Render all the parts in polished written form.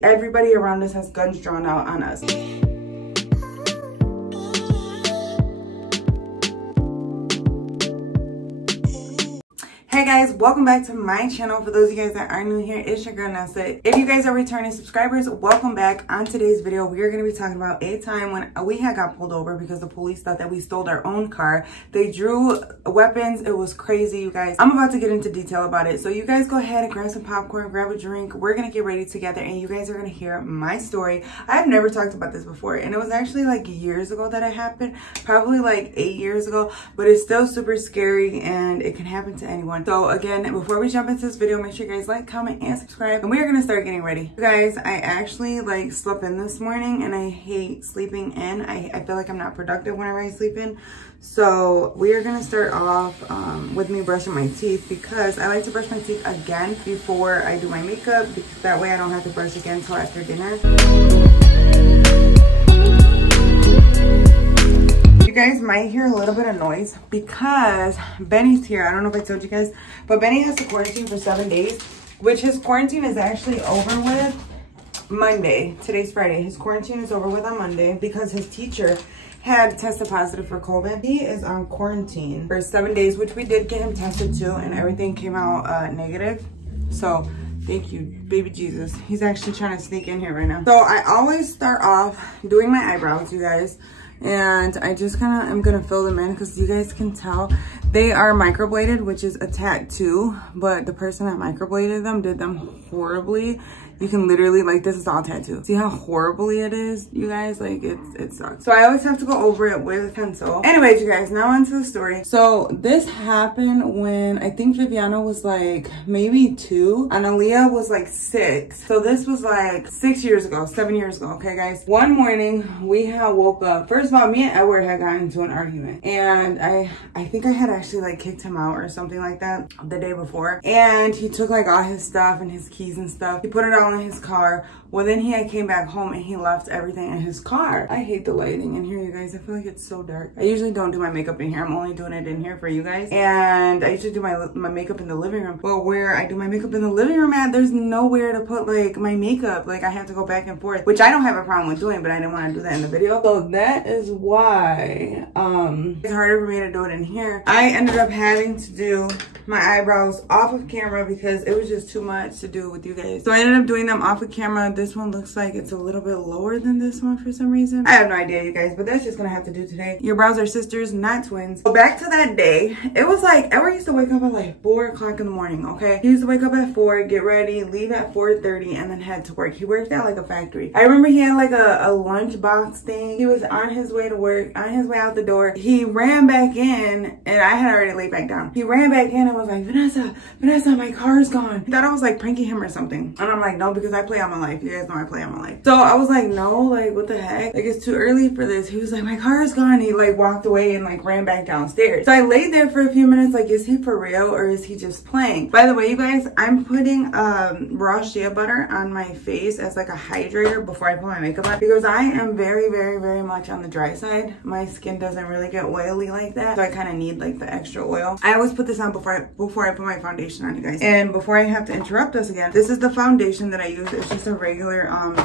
Everybody around us has guns drawn out on us. Hey guys, welcome back to my channel. For those of you guys that are new here, it's your girl Nessa. If you guys are returning subscribers, welcome back. On today's video, we are going to be talking about a time when we had got pulled over because the police thought that we stole our own car. They drew weapons. It was crazy, you guys. I'm about to get into detail about it. So you guys go ahead and grab some popcorn, grab a drink. We're going to get ready together and you guys are going to hear my story. I've never talked about this before and it was actually like years ago that it happened. Probably like 8 years ago, but it's still super scary and it can happen to anyone. So again, before we jump into this video, make sure you guys like, comment, and subscribe. And we are gonna start getting ready. You guys, I actually like slept in this morning and I hate sleeping in. I feel like I'm not productive whenever I sleep in. So we are gonna start off with me brushing my teeth because I like to brush my teeth again before I do my makeup because that way I don't have to brush again until after dinner. You guys might hear a little bit of noise because Benny's here. I don't know if I told you guys, but Benny has to quarantine for 7 days, which his quarantine is actually over with Monday. Today's Friday. His quarantine is over with on Monday because his teacher had tested positive for COVID. He is on quarantine for 7 days, which we did get him tested too, and everything came out negative. So thank you, baby Jesus. He's actually trying to sneak in here right now. So I always start off doing my eyebrows, you guys. And I just kind of am gonna fill them in because you guys can tell they are microbladed, which is a tattoo, but the person that microbladed them did them horribly. You can literally, like, this is all tattoo. See how horribly it is, you guys? Like, it sucks. So I always have to go over it with a pencil. Anyways, you guys, now onto the story. So this happened when I think Viviana was like maybe 2 and Aaliyah was like 6. So this was like 6 years ago, 7 years ago, okay, guys? One morning, we had woke up. First of all, me and Edward had gotten into an argument. And I think I had actually like kicked him out or something like that the day before. And he took like all his stuff and his keys and stuff. He put it all in his car. Well, then he came back home and he left everything in his car. I hate the lighting in here, you guys. I feel like it's so dark. I usually don't do my makeup in here. I'm only doing it in here for you guys. And I usually do my makeup in the living room. But where I do my makeup in the living room at, there's nowhere to put like my makeup. Like I have to go back and forth, which I don't have a problem with doing, but I didn't want to do that in the video. So that is why it's harder for me to do it in here. I ended up having to do my eyebrows off of camera because it was just too much to do with you guys. So I ended up doing them off of camera. This one looks like it's a little bit lower than this one for some reason. I have no idea, you guys, but that's just gonna have to do today. Your brows are sisters, not twins. So back to that day, it was like Edward used to wake up at like 4 o'clock in the morning, okay? He used to wake up at 4, get ready, leave at 4:30, and then head to work. He worked at like a factory. I remember he had like a lunch box thing. He was on his way to work, on his way out the door. He ran back in, and I had already laid back down. He ran back in and was like, Vanessa, my car's gone. He thought I was like pranking him or something. And I'm like, no, because I play on my life. You guys know I play on my life. So I was like, no, like what the heck? Like it's too early for this. He was like, my car is gone. He like walked away and like ran back downstairs. So I laid there for a few minutes like, is he for real or is he just playing? By the way, you guys, I'm putting raw shea butter on my face as like a hydrator before I put my makeup on because I am very, very, very much on the dry side. My skin doesn't really get oily like that. So I kind of need like the extra oil. I always put this on before I put my foundation on, you guys. And before I have to interrupt us again, this is the foundation that I use. It's just a regular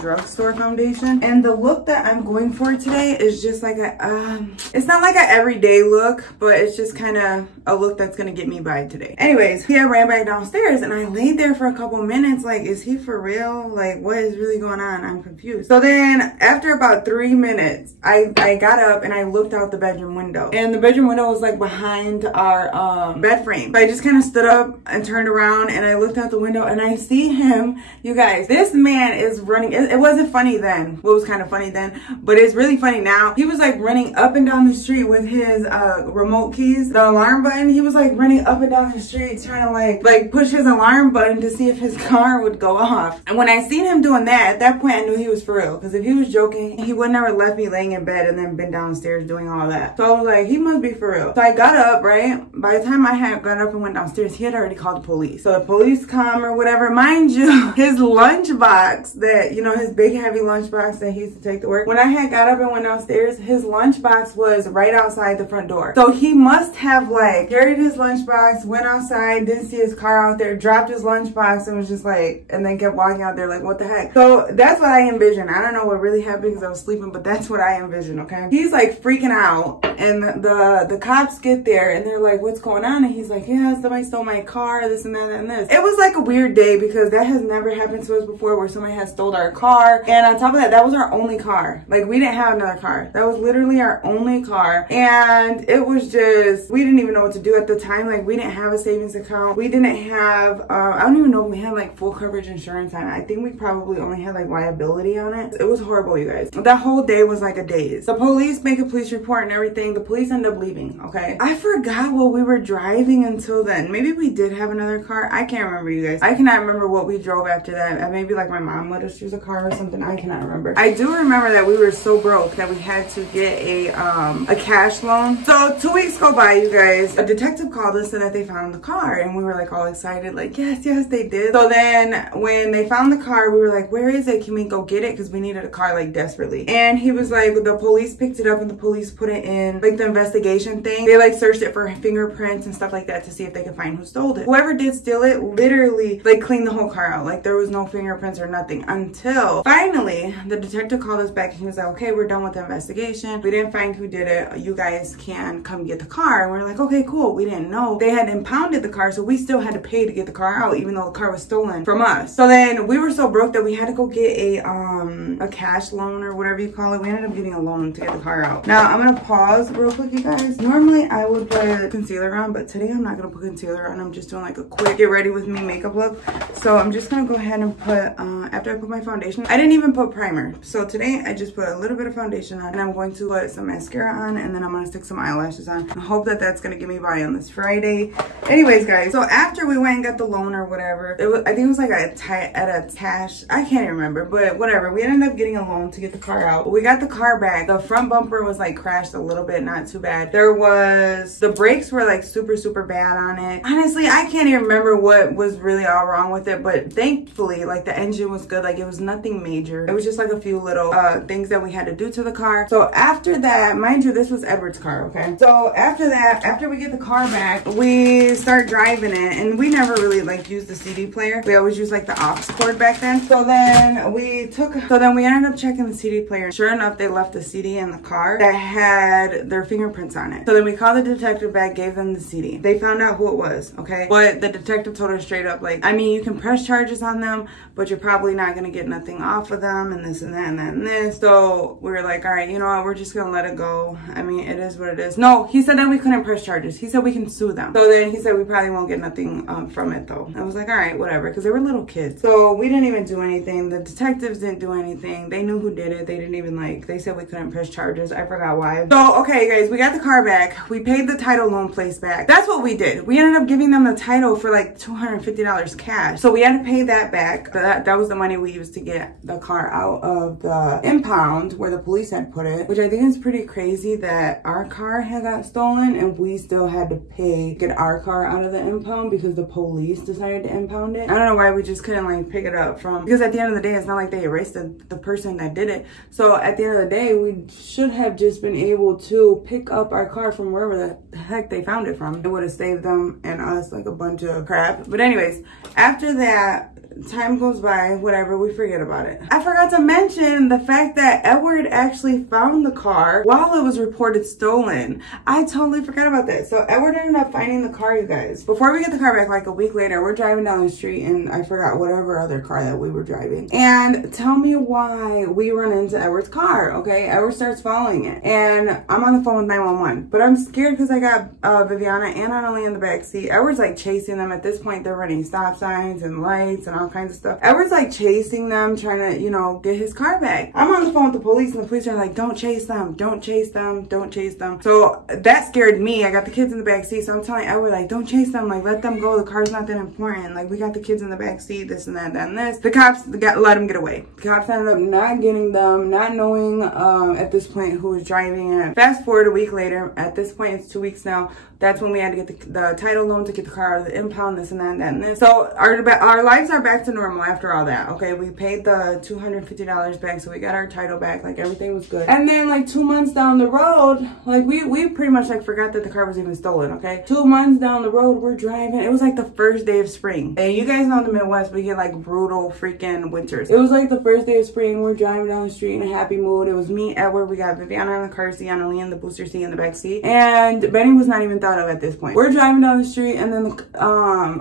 drugstore foundation. And the look that I'm going for today is just like a, it's not like an everyday look, but it's just kind of a look that's gonna get me by today. Anyways, he had ran back downstairs and I laid there for a couple minutes like, is he for real? Like, what is really going on? I'm confused. So then after about 3 minutes, I got up and I looked out the bedroom window. And the bedroom window was like behind our bed frame. So I just kind of stood up and turned around and I looked out the window and I see him. You guys, this man is running. It wasn't funny then. Well, it was kind of funny then, but it's really funny now. He was like running up and down the street with his remote keys, the alarm button. He was like running up and down the street trying to like push his alarm button to see if his car would go off. And when I seen him doing that, at that point I knew he was for real. Because if he was joking, he would never left me laying in bed and then been downstairs doing all that. So I was like, he must be for real. So I got up, right? By the time I had got up and went downstairs, he had already called the police. So the police come or whatever. Mind you, his lunchbox that, you know, his big heavy lunchbox that he used to take to work. When I had got up and went downstairs, his lunchbox was right outside the front door. So he must have like carried his lunchbox, went outside, didn't see his car out there, dropped his lunchbox and was just like, and then kept walking out there like, what the heck? So that's what I envision. I don't know what really happened because I was sleeping, but that's what I envision, okay? He's like freaking out and the cops get there and they're like, what's going on? And he's like, yeah, somebody stole my car, this and that and this. It was like a weird day because that has never happened to us before where somebody has stole our car. And on top of that, that was our only car. Like we didn't have another car. That was literally our only car. And it was just, we didn't even know what to do at the time. Like we didn't have a savings account. We didn't have, I don't even know if we had like full coverage insurance on it. I think we probably only had like liability on it. It was horrible, you guys. That whole day was like a daze. The police make a police report and everything. The police end up leaving, okay? I forgot what we were driving until then. Maybe we did have another car. I can't remember, you guys. I cannot remember what we drove after that. Maybe like my mom let us use a car or something. I cannot remember. I do remember that we were so broke that we had to get a cash loan. So 2 weeks go by, you guys. A detective called us and that they found the car and we were like all excited, like yes, they did. So then when they found the car, we were like, where is it? Can we go get it? Because we needed a car like desperately. And he was like, the police picked it up and the police put it in like the investigation thing. They like searched it for fingerprints and stuff like that to see if they could find who stole it. Whoever did steal it literally like cleaned the whole car out. Like there was no fingerprints or nothing until finally the detective called us back and he was like, okay, we're done with the investigation. We didn't find who did it. You guys can come get the car. And we're like, okay, cool. We didn't know they had impounded the car, so we still had to pay to get the car out even though the car was stolen from us. So then we were so broke that we had to go get a cash loan or whatever you call it. We ended up getting a loan to get the car out. Now I'm gonna pause real quick, you guys. Normally I would put concealer on, but today I'm not gonna put concealer on. I'm just doing like a quick get ready with me makeup look. So I'm just gonna go ahead and put after I put my foundation, I didn't even put primer. So today I just put a little bit of foundation on and I'm going to put some mascara on and then I'm gonna stick some eyelashes on. I hope that that's gonna get me by on this Friday. Anyways, guys, so after we went and got the loan or whatever, I think it was like at a cash, I can't even remember, but whatever. We ended up getting a loan to get the car out. We got the car back. The front bumper was like crashed a little bit, not too bad. The brakes were like super bad on it. Honestly, I can't even remember what was really all wrong with it, but thankfully like the engine was good. Like it was nothing major. It was just like a few little things that we had to do to the car. So after that, mind you, this was Edward's car, okay? So after that, after we get the car back, we start driving it and we never really like used the CD player. We always used like the aux cord back then. So then we ended up checking the CD player. Sure enough, they left the CD in the car that had their fingerprints on it. So then we called the detective back, gave them the CD. They found out who it was, okay? But the detective told us straight up, like, I mean, you can press charges on them, but you're probably not gonna get nothing off of them and this and that and that and this. So we were like, all right, you know what? We're just gonna let it go. I mean, it is what it is. No, he said that we couldn't press charges. He said we can sue them. So then he said we probably won't get nothing from it though. I was like, all right, whatever, because they were little kids. So we didn't even do anything. The detectives didn't do anything. They knew who did it. They didn't even like, they said we couldn't press charges. I forgot why. So, okay, guys, we got the car back. We paid the title loan place back. That's what we did. We ended up giving them the title for like $250 cash. So we had to pay that back. That was the money we used to get the car out of the impound where the police had put it, which I think is pretty crazy that our car had got stolen and we still had to pay to get our car out of the impound because the police decided to impound it. I don't know why we just couldn't like pick it up from, because at the end of the day, it's not like they erased the person that did it. So at the end of the day, we should have just been able to pick up our car from wherever the heck they found it from. It would have saved them and us like a bunch of crap. But anyways, after that, time goes by, whatever, we forget about it. I forgot to mention the fact that Edward actually found the car while it was reported stolen. I totally forgot about that. So Edward ended up finding the car, you guys. Before we get the car back, like a week later, we're driving down the street and I forgot whatever other car that we were driving. And tell me why we run into Edward's car, okay? Edward starts following it and I'm on the phone with 911, but I'm scared because I got Viviana and Annalie in the back seat. Edward's like chasing them. At this point, they're running stop signs and lights and all kinds of stuff. Edward's like chasing them, trying to, you know, get his car back. I'm on the phone with the police and the police are like, don't chase them, don't chase them, don't chase them. So that scared me. I got the kids in the back seat, so I'm telling Edward, like, don't chase them, like, let them go. The car's not that important. Like, we got the kids in the back seat, this and that and this. The cops let them get away. The cops ended up not getting them, not knowing at this point who was driving it. Fast forward a week later, at this point it's 2 weeks now. That's when we had to get the title loan to get the car out of the impound, this and that and this. So our lives are back back to normal after all that. Okay, we paid the $250 back, so we got our title back. Like, everything was good. And then like 2 months down the road, like we pretty much like forgot that the car was even stolen. Okay, 2 months down the road, we're driving. It was like the first day of spring. And you guys know in the Midwest, we get like brutal freaking winters. It was like the first day of spring. We're driving down the street in a happy mood. It was me, Edward. We got Viviana in the car seat, Annalene in the booster seat in the back seat. And Benny was not even thought of at this point. We're driving down the street, and then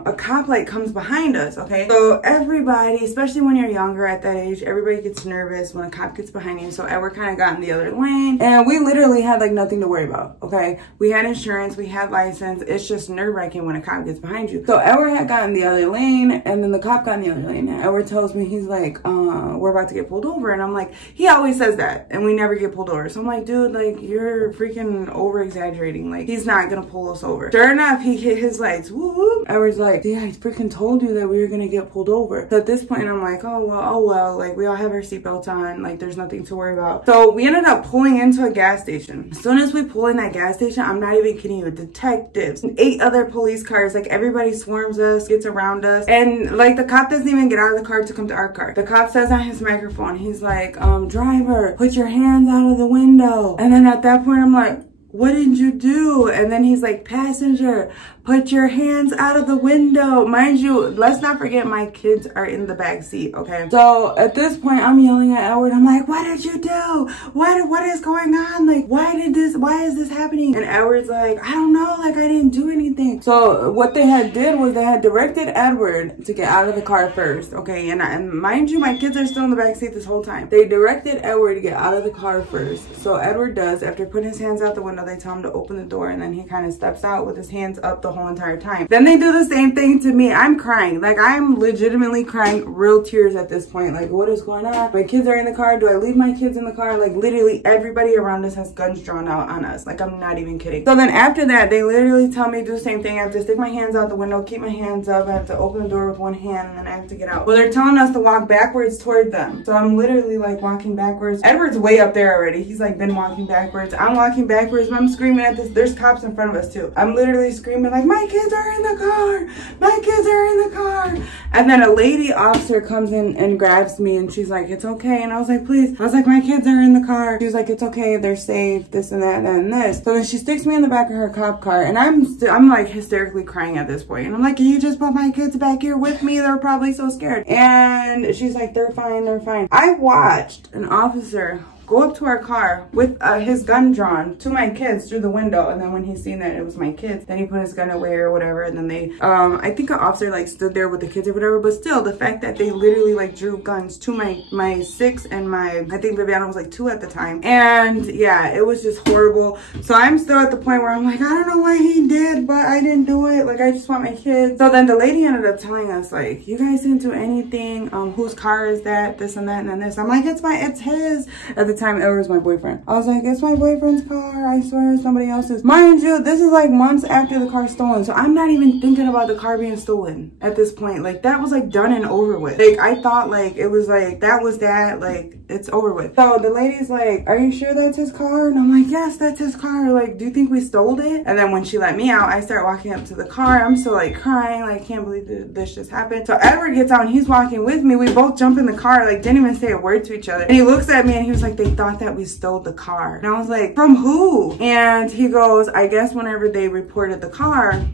a cop like comes behind us. Okay, so everybody, especially when you're younger at that age, everybody gets nervous when a cop gets behind you. So Edward kind of got in the other lane, and we literally had like nothing to worry about. Okay, we had insurance, we had license. It's just nerve-wracking when a cop gets behind you. So Edward had gotten the other lane, and then the cop got in the other lane. And Edward tells me, he's like, we're about to get pulled over. And I'm like, he always says that, and we never get pulled over. So I'm like, dude, like, you're freaking over-exaggerating. Like, he's not gonna pull us over. Sure enough, he hit his lights. Woo woo. Edward's like, yeah, I freaking told you that we were gonna get pulled over. So at this point, I'm like, oh well, like, we all have our seatbelts on. Like, there's nothing to worry about. So we ended up pulling into a gas station. As soon as we pull in that gas station, I'm not even kidding you, detectives, 8 other police cars, like, everybody swarms us, gets around us, and like the cop doesn't even get out of the car to come to our car. The cop says on his microphone, he's like, driver, put your hands out of the window. And then at that point, I'm like, what did you do? And then he's like, passenger, put your hands out of the window. Mind you, let's not forget my kids are in the back seat, okay? So at this point, I'm yelling at Edward. I'm like, what did you do? What is going on? Like, why is this happening? And Edward's like, I don't know, like, I didn't do anything. So what they had did was they had directed Edward to get out of the car first, okay? And mind you, my kids are still in the back seat this whole time. They directed Edward to get out of the car first. So Edward does. After putting his hands out the window, they tell him to open the door, and then he kind of steps out with his hands up the whole entire time. Then they do the same thing to me. I'm crying. Like, I'm legitimately crying real tears at this point. Like, what is going on? My kids are in the car. Do I leave my kids in the car? Like, literally everybody around us has guns drawn out on us. Like, I'm not even kidding. So then after that, they literally tell me to do the same thing. I have to stick my hands out the window, keep my hands up. I have to open the door with one hand, and then I have to get out. Well, they're telling us to walk backwards toward them. So I'm literally like walking backwards. Edward's way up there already. He's like been walking backwards. I'm walking backwards. I'm screaming at this. There's cops in front of us too. I'm literally screaming like, my kids are in the car. My kids are in the car. And then a lady officer comes in and grabs me, and she's like, it's okay. And I was like, please. I was like, my kids are in the car. She was like, it's okay. They're safe. This and that and that and this. So then she sticks me in the back of her cop car, and I'm like hysterically crying at this point. And I'm like, can you just put my kids back here with me? They're probably so scared. And she's like, they're fine. They're fine. I watched an officer go up to our car with his gun drawn to my kids through the window, and then when he seen that it was my kids, then he put his gun away or whatever, and then they I think an officer like stood there with the kids or whatever. But still, the fact that they literally like drew guns to my 6 and my, I think Viviana was like 2 at the time, and yeah, it was just horrible. So I'm still at the point where I'm like, I don't know what he did, but I didn't do it. Like, I just want my kids. So then the lady ended up telling us like, you guys didn't do anything. Whose car is that? This and that and then this. I'm like, it's his. At the time, Edward was my boyfriend. I was like, it's my boyfriend's car. I swear it's somebody else's. Mind you, this is like months after the car's stolen. So I'm not even thinking about the car being stolen at this point. Like, that was like done and over with. Like, I thought like it was like, that was that. Like, it's over with. So the lady's like, are you sure that's his car? And I'm like, yes, that's his car. Like, do you think we stole it? And then when she let me out, I start walking up to the car. I'm still like crying. Like, can't believe this just happened. So Edward gets out and he's walking with me. We both jump in the car, like didn't even say a word to each other. And he looks at me and he was like, they thought that we stole the car. And I was like, from who? And he goes, I guess whenever they reported the car,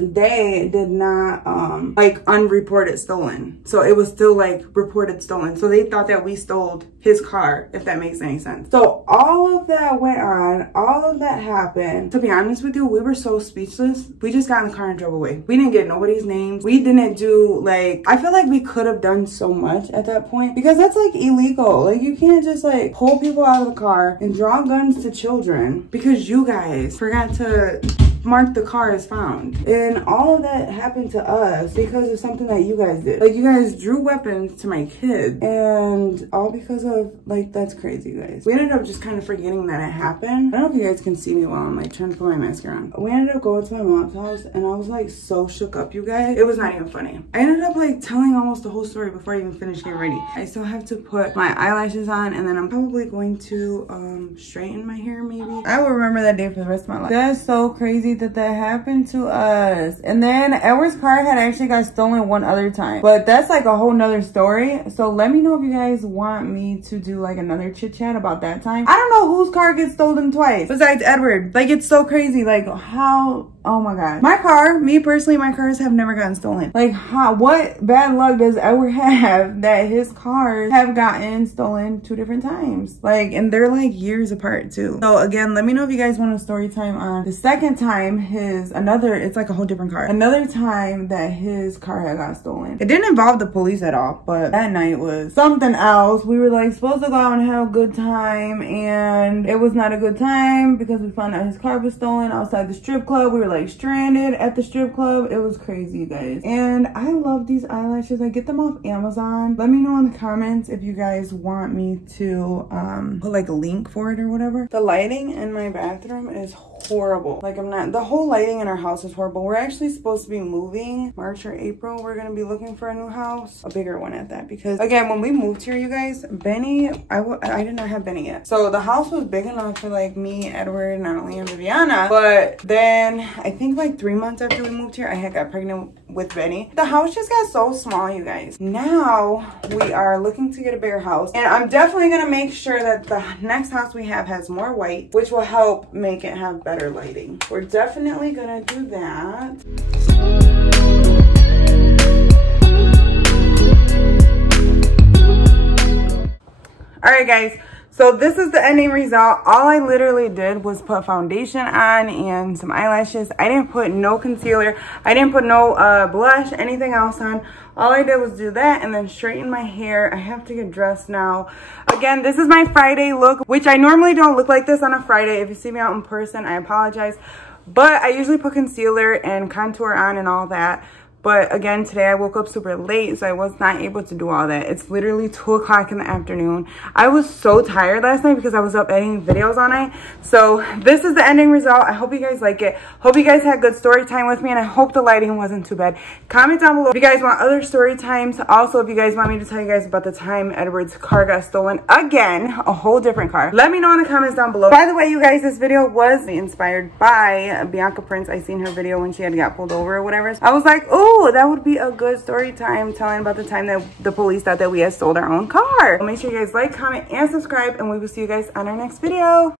they did not like unreported stolen. So it was still like reported stolen. So they thought that we stole his car, if that makes any sense. So all of that went on, all of that happened. To be honest with you, we were so speechless. We just got in the car and drove away. We didn't get nobody's names. We didn't do like, I feel like we could have done so much at that point because that's like illegal. Like, you can't just like pull people out of the car and draw guns to children because you guys forgot to mark the car as found. And all of that happened to us because of something that you guys did. Like, you guys drew weapons to my kids, and all because of, like, that's crazy, guys. We ended up just kind of forgetting that it happened. I don't know if you guys can see me while I'm like trying to put my mascara on. We ended up going to my mom's house, and I was like so shook up, you guys. It was not even funny. I ended up like telling almost the whole story before I even finished getting ready. I still have to put my eyelashes on, and then I'm probably going to straighten my hair maybe. I will remember that day for the rest of my life. That's so crazy that that happened to us. And then Edward's car had actually got stolen one other time, but that's like a whole nother story. So let me know if you guys want me to do like another chit chat about that time. I don't know whose car gets stolen twice besides Edward. Like, it's so crazy. Like, how, oh my god, my car, me personally, my cars have never gotten stolen. Like, how, what bad luck does Edward have that his cars have gotten stolen 2 different times? Like, and they're like years apart too. So again, let me know if you guys want a story time on the second time it's like a whole different car. Another time that his car had got stolen. It didn't involve the police at all, but that night was something else. We were like supposed to go out and have a good time, and it was not a good time because we found out his car was stolen outside the strip club. We were like stranded at the strip club. It was crazy, you guys. And I love these eyelashes. I get them off Amazon. Let me know in the comments if you guys want me to put like a link for it or whatever. The lighting in my bathroom is horrible. Like, the whole lighting in our house is horrible. We're actually supposed to be moving March or April. We're gonna be looking for a new house, a bigger one at that, because again, when we moved here, you guys, Benny, I did not have Benny yet. So the house was big enough for like me, Edward, Natalie, and Viviana. But then I think like 3 months after we moved here, I had got pregnant with Benny. The house just got so small, you guys. Now we are looking to get a bigger house, and I'm definitely gonna make sure that the next house we have has more white, which will help make it have better lighting. We're definitely gonna do that. All right, guys. So this is the ending result. All I literally did was put foundation on and some eyelashes. I didn't put no concealer. I didn't put no blush, anything else on. All I did was do that and then straighten my hair. I have to get dressed now. Again, this is my Friday look, which I normally don't look like this on a Friday. If you see me out in person, I apologize. But I usually put concealer and contour on and all that. But again, today I woke up super late, so I was not able to do all that. It's literally 2 o'clock in the afternoon. I was so tired last night because I was up editing videos all night. So this is the ending result. I hope you guys like it. Hope you guys had good story time with me, and I hope the lighting wasn't too bad. Comment down below if you guys want other story times. Also, if you guys want me to tell you guys about the time Edward's car got stolen again, a whole different car. Let me know in the comments down below. By the way, you guys, this video was inspired by Bianca Prince. I seen her video when she had got pulled over or whatever. I was like, oh, that would be a good story time, telling about the time that the police thought that we had stole our own car. Make sure you guys like, comment, and subscribe, and we will see you guys on our next video.